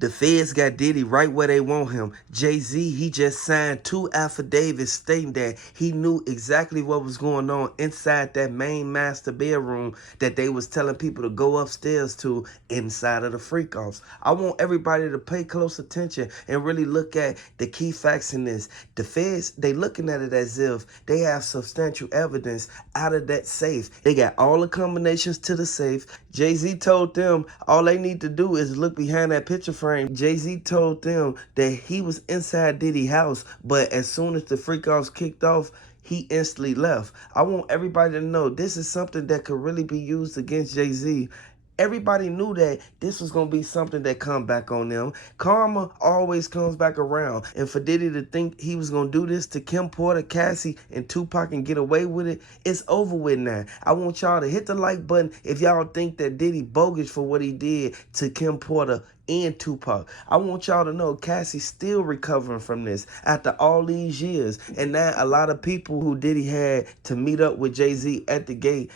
The feds got Diddy right where they want him. Jay-Z, he just signed 2 affidavits stating that he knew exactly what was going on inside that main master bedroom that they was telling people to go upstairs to inside of the freak-offs. I want everybody to pay close attention and really look at the key facts in this. The feds, they looking at it as if they have substantial evidence out of that safe. They got all the combinations to the safe. Jay-Z told them all they need to do is look behind that picture frame. Jay-Z told them that he was inside Diddy's house, but as soon as the freak-offs kicked off, he instantly left. I want everybody to know this is something that could really be used against Jay-Z. Everybody knew that this was going to be something that come back on them. Karma always comes back around. And for Diddy to think he was going to do this to Kim Porter, Cassie, and Tupac and get away with it, it's over with now. I want y'all to hit the like button if y'all think that Diddy bogus for what he did to Kim Porter and Tupac. I want y'all to know Cassie's still recovering from this after all these years. And now a lot of people who Diddy had to meet up with Jay-Z at the gate.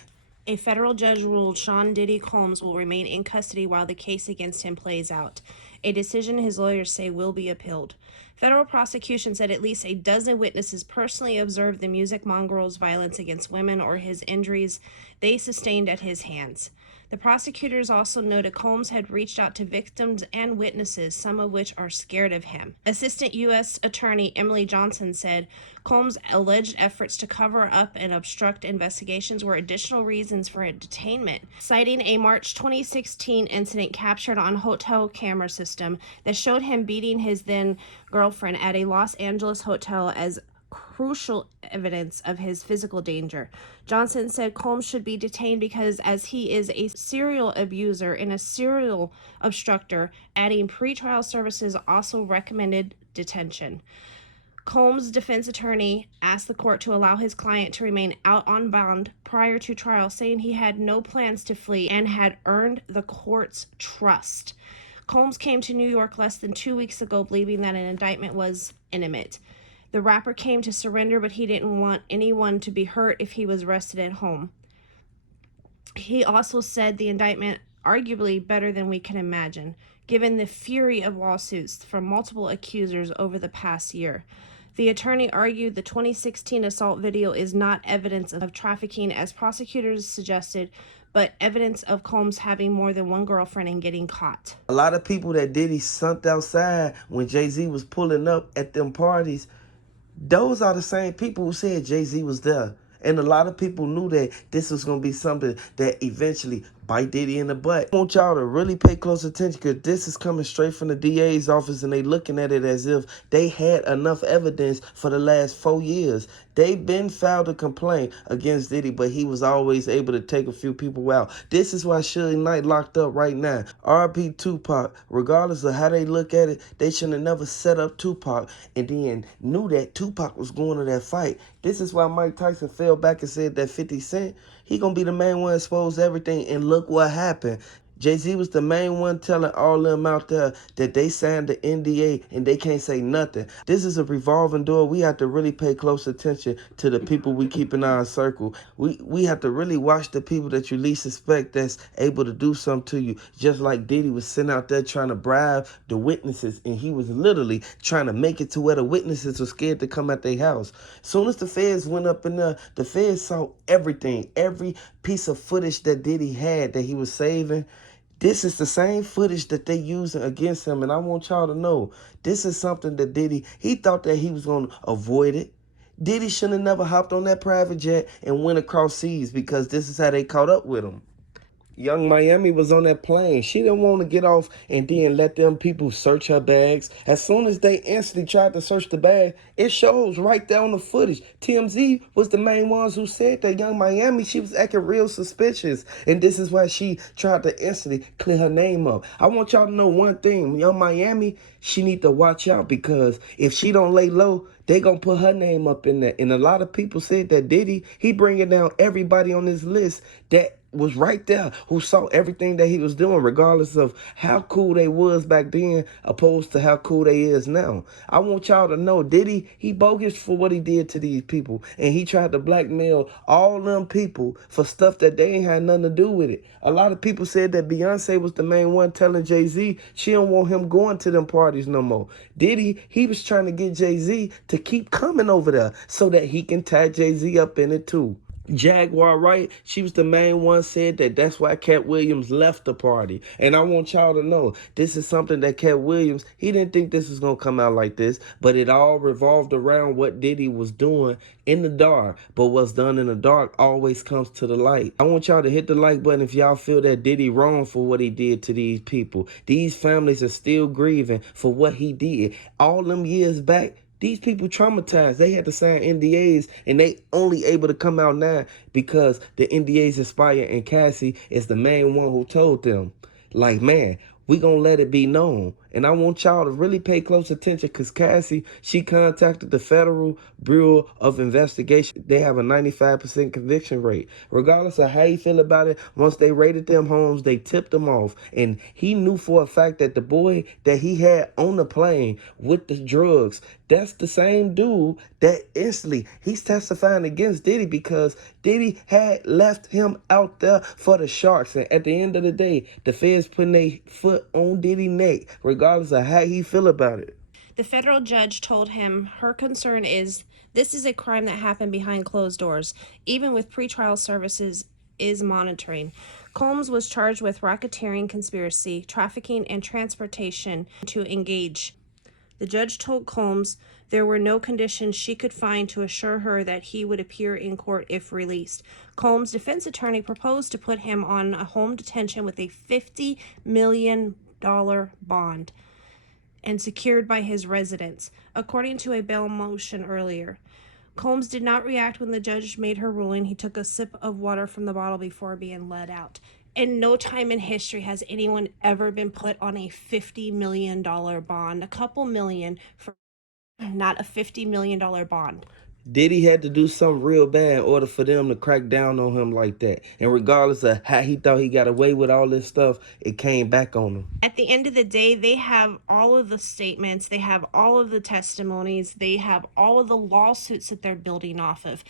A federal judge ruled Sean Diddy Combs will remain in custody while the case against him plays out, a decision his lawyers say will be appealed. Federal prosecution said at least a dozen witnesses personally observed the music mongrel's violence against women or his injuries they sustained at his hands. The prosecutors also noted Combs had reached out to victims and witnesses, some of which are scared of him. Assistant U.S. Attorney Emily Johnson said Combs' alleged efforts to cover up and obstruct investigations were additional reasons for detainment, citing a March 2016 incident captured on hotel camera system that showed him beating his then-girlfriend at a Los Angeles hotel as crucial evidence of his physical danger. Johnson said Combs should be detained because as he is a serial abuser and a serial obstructor, adding pretrial services also recommended detention. Combs' defense attorney asked the court to allow his client to remain out on bond prior to trial, saying he had no plans to flee and had earned the court's trust. Combs came to New York less than 2 weeks ago, believing that an indictment was imminent. The rapper came to surrender, but he didn't want anyone to be hurt if he was arrested at home. He also said the indictment arguably better than we can imagine, given the fury of lawsuits from multiple accusers over the past year. The attorney argued the 2016 assault video is not evidence of trafficking, as prosecutors suggested, but evidence of Combs having more than one girlfriend and getting caught. A lot of people that Diddy sunk outside when Jay-Z was pulling up at them parties, those are the same people who said Jay-Z was there. And a lot of people knew that this was going to be something that eventually bite Diddy in the butt. I want y'all to really pay close attention because this is coming straight from the DA's office and they looking at it as if they had enough evidence for the last 4 years. They've been filed a complaint against Diddy, but he was always able to take a few people out. This is why Suge Knight locked up right now. R.I.P. Tupac, regardless of how they look at it, they should have never set up Tupac and then knew that Tupac was going to that fight. This is why Mike Tyson fell back and said that 50 Cent, he gonna be the main one to expose everything, and look what happened. Jay-Z was the main one telling all them out there that they signed the NDA and they can't say nothing. This is a revolving door. We have to really pay close attention to the people we keep in our circle. We have to really watch the people that you least suspect that's able to do something to you. Just like Diddy was sitting out there trying to bribe the witnesses, and he was literally trying to make it to where the witnesses were scared to come at their house. As soon as the feds went up in there, the feds saw everything, every piece of footage that Diddy had that he was saving. This is the same footage that they using against him, and I want y'all to know, this is something that Diddy, he thought that he was going to avoid it. Diddy should have never hopped on that private jet and went across seas because this is how they caught up with him. Young Miami was on that plane. She didn't want to get off and then let them people search her bags. As soon as they instantly tried to search the bag, it shows right there on the footage. TMZ was the main ones who said that Young Miami, she was acting real suspicious. And this is why she tried to instantly clear her name up. I want y'all to know one thing. Young Miami, she need to watch out because if she don't lay low, they gonna put her name up in there. And a lot of people said that Diddy, he bringing down everybody on this list that was right there, who saw everything that he was doing, regardless of how cool they was back then opposed to how cool they is now. I want y'all to know Diddy, he bogus for what he did to these people, and he tried to blackmail all them people for stuff that they ain't had nothing to do with it. A lot of people said that Beyonce was the main one telling Jay-Z she don't want him going to them parties no more. Diddy, he was trying to get Jay-Z to keep coming over there so that he can tie Jay-Z up in it too. Jaguar Wright, she was the main one, said that that's why Cat Williams left the party. And I want y'all to know, this is something that Cat Williams, he didn't think this was going to come out like this, but it all revolved around what Diddy was doing in the dark. But what's done in the dark always comes to the light. I want y'all to hit the like button if y'all feel that Diddy wrong for what he did to these people. These families are still grieving for what he did. All them years back, these people traumatized. They had to sign NDAs, and they only able to come out now because the NDAs expire, and Cassie is the main one who told them, like, man, we gonna let it be known. And I want y'all to really pay close attention, because Cassie, she contacted the Federal Bureau of Investigation. They have a 95% conviction rate. Regardless of how you feel about it, once they raided them homes, they tipped them off. And he knew for a fact that the boy that he had on the plane with the drugs, that's the same dude that instantly, he's testifying against Diddy because Diddy had left him out there for the sharks. And at the end of the day, the feds putting their foot on Diddy's neck, regardless of how he feel about it. The federal judge told him her concern is this is a crime that happened behind closed doors, even with pretrial services is monitoring. Combs was charged with racketeering, conspiracy, trafficking, and transportation to engage. The judge told Combs there were no conditions she could find to assure her that he would appear in court if released. Combs' defense attorney proposed to put him on a home detention with a $50 million bond and secured by his residence, according to a bail motion earlier. Combs did not react when the judge made her ruling. He took a sip of water from the bottle before being let out. In no time in history has anyone ever been put on a $50 million bond. A couple million for not a $50 million bond. Diddy had to do something real bad in order for them to crack down on him like that. And regardless of how he thought he got away with all this stuff, it came back on him. At the end of the day, they have all of the statements, they have all of the testimonies, they have all of the lawsuits that they're building off of.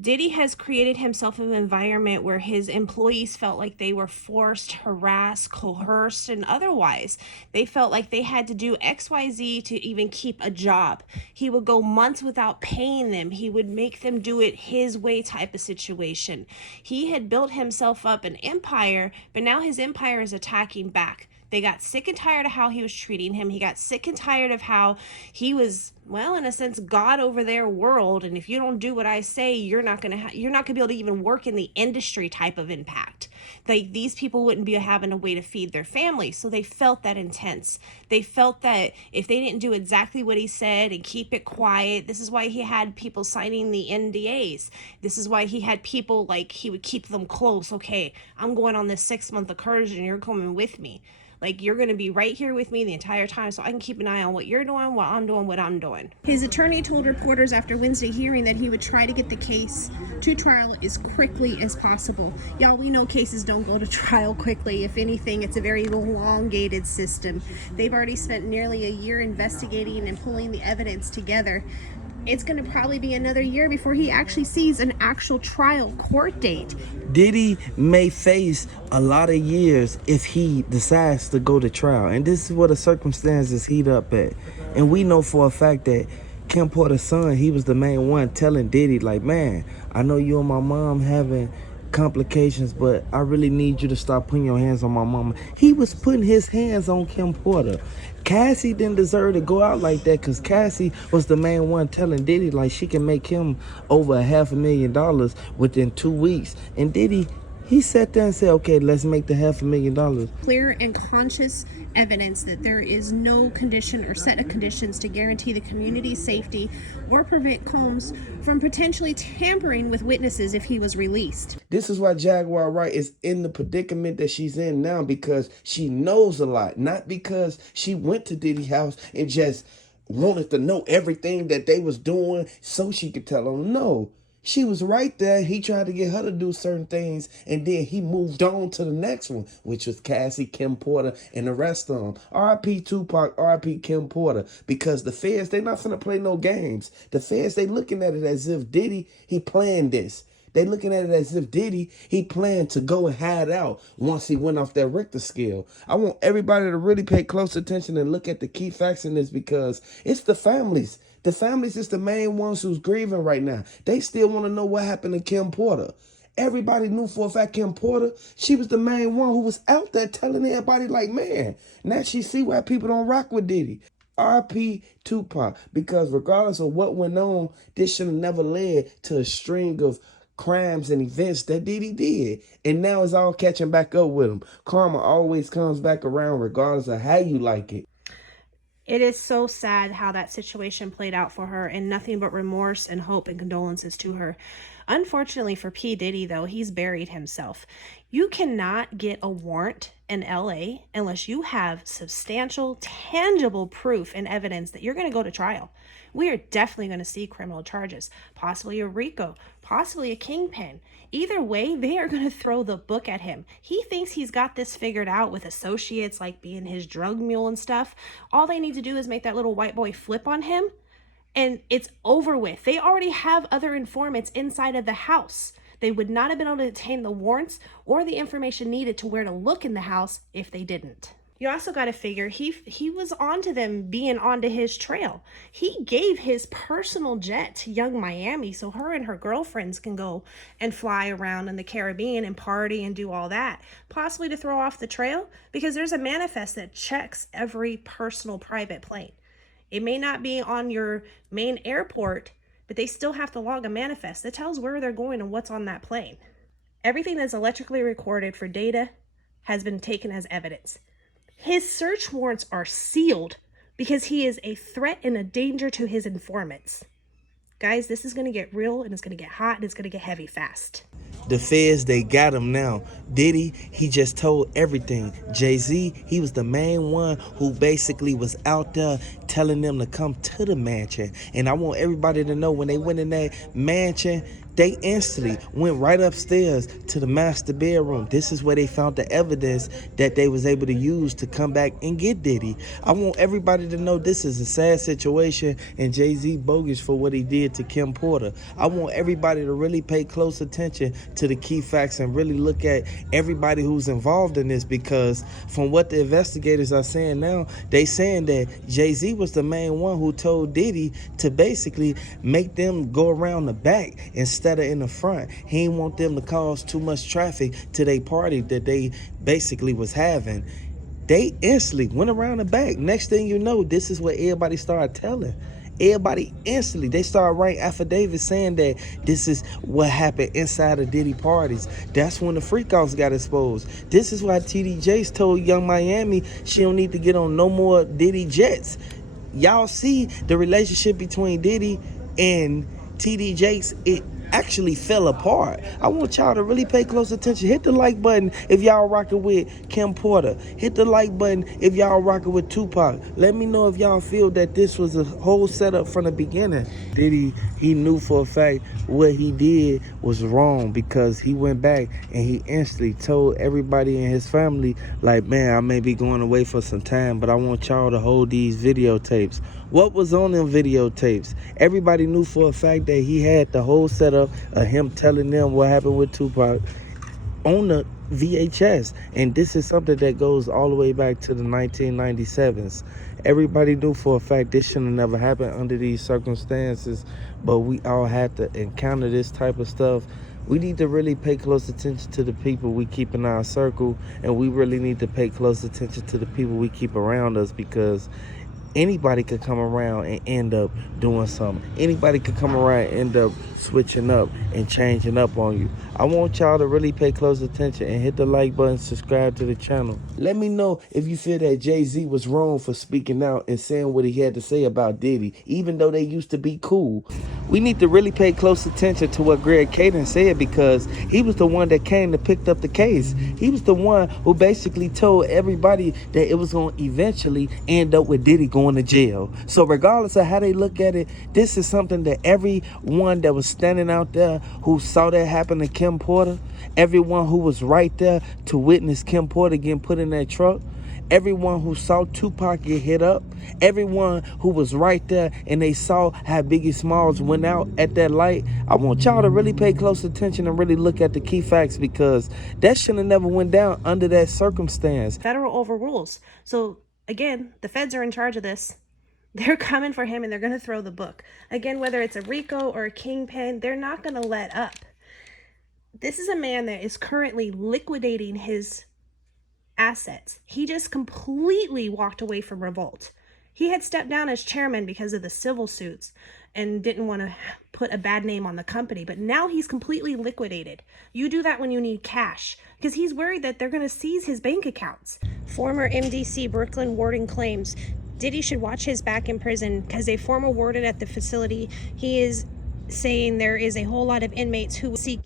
Diddy has created himself an environment where his employees felt like they were forced, harassed, coerced, and otherwise. They felt like they had to do XYZ to even keep a job. He would go months without paying them. He would make them do it his way type of situation. He had built himself up an empire, but now his empire is attacking back. They got sick and tired of how he was treating him. He got sick and tired of how he was, well, in a sense, God over their world. And if you don't do what I say, you're not gonna be able to even work in the industry type of impact. Like, these people wouldn't be having a way to feed their family. So they felt that intense. They felt that if they didn't do exactly what he said and keep it quiet, this is why he had people signing the NDAs. This is why he had people, like, he would keep them close. Okay, I'm going on this 6-month excursion. You're coming with me. Like, you're going to be right here with me the entire time so I can keep an eye on what you're doing, what I'm doing, what I'm doing. His attorney told reporters after Wednesday hearing that he would try to get the case to trial as quickly as possible. Y'all, we know cases don't go to trial quickly. If anything, it's a very elongated system. They've already spent nearly a year investigating and pulling the evidence together. It's going to probably be another year before he actually sees an actual trial court date. Diddy may face a lot of years if he decides to go to trial. And this is where the circumstances heat up at. And we know for a fact that Kim Porter's son, he was the main one telling Diddy, like, man, I know you and my mom having complications, but I really need you to stop putting your hands on my mama. He was putting his hands on Kim Porter. Cassie didn't deserve to go out like that, because Cassie was the main one telling Diddy like she can make him over $500,000 within 2 weeks. And Diddy, he sat there and said, okay, let's make the $500,000. Clear and conscious evidence that there is no condition or set of conditions to guarantee the community's safety or prevent Combs from potentially tampering with witnesses if he was released. This is why Jaguar Wright is in the predicament that she's in now, because she knows a lot, not because she went to Diddy's house and just wanted to know everything that they was doing so she could tell them. No. She was right there. He tried to get her to do certain things, and then he moved on to the next one, which was Cassie, Kim Porter, and the rest of them. R.I.P. Tupac, R.I.P. Kim Porter, because the feds, they not finna play no games. The feds, they looking at it as if Diddy, he planned this. They looking at it as if Diddy, he planned to go and hide out once he went off that Richter scale. I want everybody to really pay close attention and look at the key facts in this, because it's the families. The families is the main ones who's grieving right now. They still want to know what happened to Kim Porter. Everybody knew for a fact Kim Porter, she was the main one who was out there telling everybody like, man, now she see why people don't rock with Diddy. R.P. Tupac, because regardless of what went on, this should have never led to a string of crimes and events that Diddy did. And now it's all catching back up with him. Karma always comes back around regardless of how you like it. It is so sad how that situation played out for her, and nothing but remorse and hope and condolences to her. Unfortunately for P. Diddy, though, he's buried himself. You cannot get a warrant in LA unless you have substantial, tangible proof and evidence that you're going to go to trial. We are definitely going to see criminal charges, possibly a RICO, possibly a kingpin. Either way, they are going to throw the book at him. He thinks he's got this figured out with associates like being his drug mule and stuff. All they need to do is make that little white boy flip on him, and it's over with. They already have other informants inside of the house. They would not have been able to obtain the warrants or the information needed to where to look in the house if they didn't. You also got to figure he was onto them being onto his trail. He gave his personal jet to Young Miami so her and her girlfriends can go and fly around in the Caribbean and party and do all that, possibly to throw off the trail, because there's a manifest that checks every personal private plane. It may not be on your main airport, but they still have to log a manifest that tells where they're going and what's on that plane. Everything that's electrically recorded for data has been taken as evidence. His search warrants are sealed because he is a threat and a danger to his informants. Guys, this is going to get real, and it's going to get hot, and it's going to get heavy fast. The feds, they got him now. Diddy, he just told everything. Jay-Z, he was the main one who basically was out there telling them to come to the mansion. And I want everybody to know, when they went in that mansion, they instantly went right upstairs to the master bedroom. This is where they found the evidence that they was able to use to come back and get Diddy. I want everybody to know this is a sad situation, and Jay-Z bogus for what he did to Kim Porter. I want everybody to really pay close attention to the key facts and really look at everybody who's involved in this, because from what the investigators are saying now, they saying that Jay-Z was the main one who told Diddy to basically make them go around the back instead of in the front. He didn't want them to cause too much traffic to their party that they basically was having. They instantly went around the back. Next thing you know, this is what everybody started telling. Everybody instantly, they started writing affidavits saying that this is what happened inside of Diddy parties. That's when the freak-offs got exposed. This is why TD Jakes told Young Miami she don't need to get on no more Diddy jets. Y'all see the relationship between Diddy and TD Jakes, it actually fell apart. I want y'all to really pay close attention. Hit the like button if y'all rocking with Kim Porter. Hit the like button if y'all rocking with Tupac. Let me know if y'all feel that this was a whole setup from the beginning. Diddy, he knew for a fact what he did was wrong, because he went back and he instantly told everybody in his family, like, man, I may be going away for some time, but I want y'all to hold these videotapes. What was on them videotapes? Everybody knew for a fact that he had the whole setup of him telling them what happened with Tupac on the VHS. And this is something that goes all the way back to the 1997s. Everybody knew for a fact this shouldn't have never happened under these circumstances, but we all had to encounter this type of stuff. We need to really pay close attention to the people we keep in our circle, and we really need to pay close attention to the people we keep around us, because anybody could come around and end up doing something. Anybody could come around and end up switching up and changing up on you. I want y'all to really pay close attention and hit the like button, subscribe to the channel. Let me know if you feel that Jay-Z was wrong for speaking out and saying what he had to say about Diddy, even though they used to be cool. We need to really pay close attention to what Greg Caden said, because he was the one that came to pick up the case. He was the one who basically told everybody that it was going to eventually end up with Diddy going going to jail. So regardless of how they look at it, this is something that everyone that was standing out there who saw that happen to Kim Porter, everyone who was right there to witness Kim Porter getting put in that truck, everyone who saw Tupac get hit up, everyone who was right there and they saw how Biggie Smalls went out at that light, I want y'all to really pay close attention and really look at the key facts, because that should have never went down under that circumstance. Federal overrules. So again, the feds are in charge of this. They're coming for him and they're going to throw the book. Again, whether it's a RICO or a kingpin, they're not going to let up. This is a man that is currently liquidating his assets. He just completely walked away from revolt. He had stepped down as chairman because of the civil suits and didn't want to put a bad name on the company, but now he's completely liquidated. You do that when you need cash, because he's worried that they're going to seize his bank accounts. Former MDC Brooklyn warden claims Diddy should watch his back in prison because a former warden at the facility, he is saying there is a whole lot of inmates who seek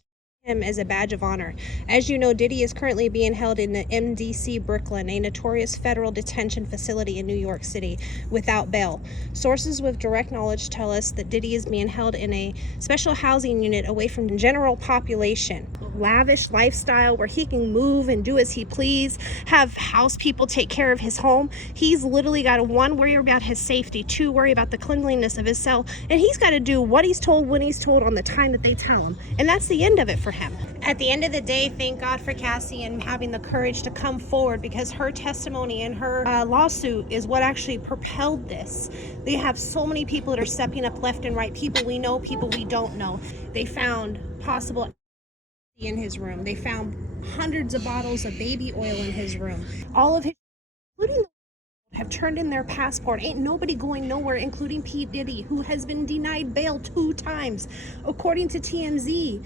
him as a badge of honor. As you know, Diddy is currently being held in the MDC Brooklyn, a notorious federal detention facility in New York City, without bail. Sources with direct knowledge tell us that Diddy is being held in a special housing unit away from the general population. Lavish lifestyle where he can move and do as he please, have house people take care of his home. He's literally got to, one, worry about his safety, two, worry about the cleanliness of his cell, and he's got to do what he's told when he's told on the time that they tell him. And that's the end of it for him. At the end of the day, thank God for Cassie and having the courage to come forward, because her testimony and her lawsuit is what actually propelled this. They have so many people that are stepping up left and right, people we know, people we don't know. They found possible in his room. They found hundreds of bottles of baby oil in his room. All of his, including have turned in their passport. Ain't nobody going nowhere, including P. Diddy, who has been denied bail 2 times. According to TMZ,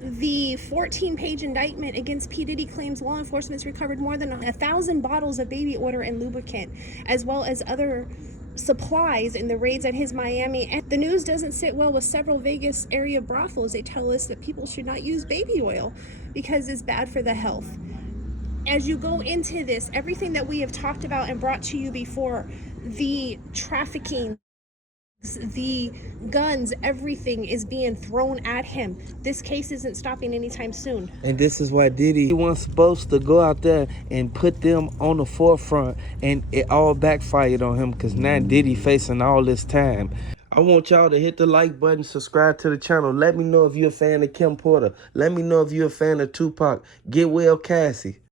the 14-page indictment against P. Diddy claims law enforcement's recovered more than 1,000 bottles of baby oil and lubricant, as well as other supplies in the raids at his Miami. And the news doesn't sit well with several Vegas area brothels. They tell us that people should not use baby oil because it's bad for the health. As you go into this, everything that we have talked about and brought to you before, the trafficking, the guns, everything is being thrown at him. This case isn't stopping anytime soon. And this is why Diddy wasn't supposed to go out there and put them on the forefront, and it all backfired on him, because now Diddy facing all this time. I want y'all to hit the like button, subscribe to the channel. Let me know if you're a fan of Kim Porter. Let me know if you're a fan of Tupac. Get well, Cassie.